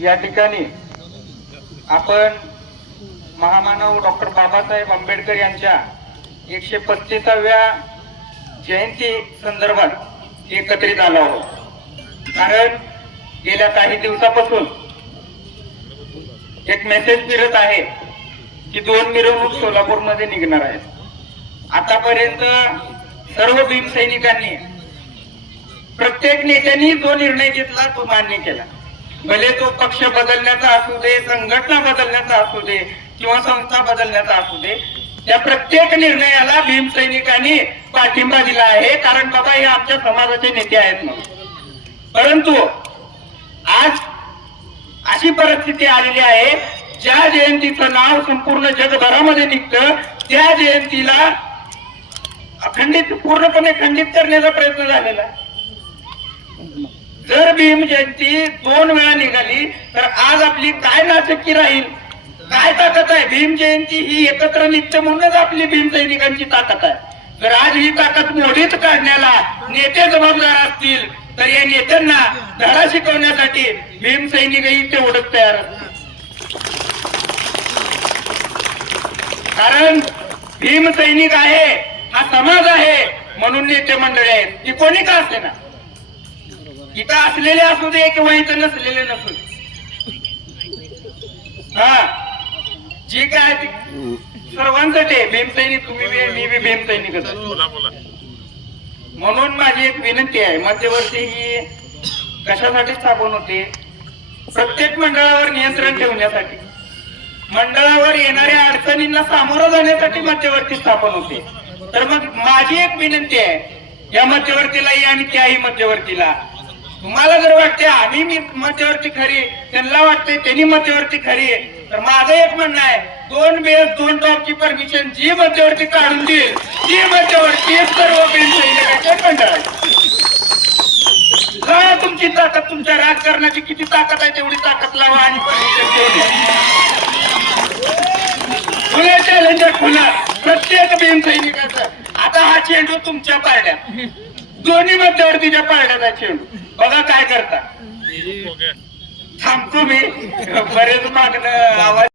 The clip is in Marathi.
या ठिकाणी आपण महामानव डॉक्टर बाबासाहेब आंबेडकर यांच्या 135व्या जयंती संदर्भात एकत्रित आलो आहोत। कारण गेल्या काही दिवसापासून एक मेसेज फिरत आहे की 2 मिरवणूक सोलापूरमध्ये निघणार आहेत। आतापर्यंत सर्व भीम सैनिकांनी प्रत्येक नेत्यांनी जो निर्णय घेतला तो मान्य केला, भले तो पक्ष बदलण्याचा असू दे, संघटना बदलण्याचा असू दे किंवा संस्था बदलण्याचा असू दे, त्या प्रत्येक निर्णयाला भीम सैनिकांनी पाठिंबा दिला आहे। कारण बाबा हे आमच्या समाजाचे नेते आहेत म्हणून। परंतु आज अशी परिस्थिती आलेली आहे, ज्या जयंतीचं नाव संपूर्ण जगभरामध्ये निघतं त्या जयंतीला पूर्णपणे खंडित करण्याचा प्रयत्न झालेला। जर भीम जयंती 2 वेळा निघाली तर आज आपली काय नाचक्की राहील, काय ताकद आहे? भीम जयंती ही एकत्र निघते म्हणूनच आपली भीम सैनिकांची ताकद आहे। जर आज ही ताकद मोडीत काढण्याला नेते जबाबदार असतील तर या नेत्यांना धडा शिकवण्यासाठी भीम सैनिकही तेवढंच तयार असतात। कारण भीम सैनिक आहे, हा समाज आहे म्हणून नेते मंडळी आहेत, की कोणी का असते ना, इथं असलेले असू दे किंवा इथं नसलेले नसू दे, जे काय सर्वांसाठी भीम सैनिक, तुम्ही मी बी भीम सैनिकच आहे। म्हणून माझी एक विनंती आहे, मध्यवर्ती ही कशासाठी स्थापन होते? प्रत्येक मंडळावर नियंत्रण ठेवण्यासाठी, मंडळावर येणाऱ्या अडचणींना सामोरं जाण्यासाठी मध्यवर्ती स्थापन होते। तर मग माझी एक विनंती आहे, या मध्यवर्तीलाही आणि त्याही मध्यवर्तीला, तुम्हाला जर वाटते आम्ही मध्यवर्ती खरी, त्यांना वाटते त्यांनी मध्यवर्ती खरी, तर माझं एक म्हणणं आहे, 2 बेस 2 टॉपची परमिशन जी मध्यवर्ती काढून देईल ती मध्यवर्ती सर्व भीम सैनिकांचे मंडळ आहे। लावा तुमची ताकद, तुमच्या राजकारणाची किती ताकद आहे तेवढी ताकद लावा आणि परमिशन घेऊन खुला चॅलेंज खुला प्रत्येक भीम सैनिकाचं। आता हा चेंडू तुमच्या पारड्यात, दोन्ही मध्यवर्तीच्या पारड्यात आहे चेंडू, बघा काय करता। थांबतो मी, बरेच मागणं आवाज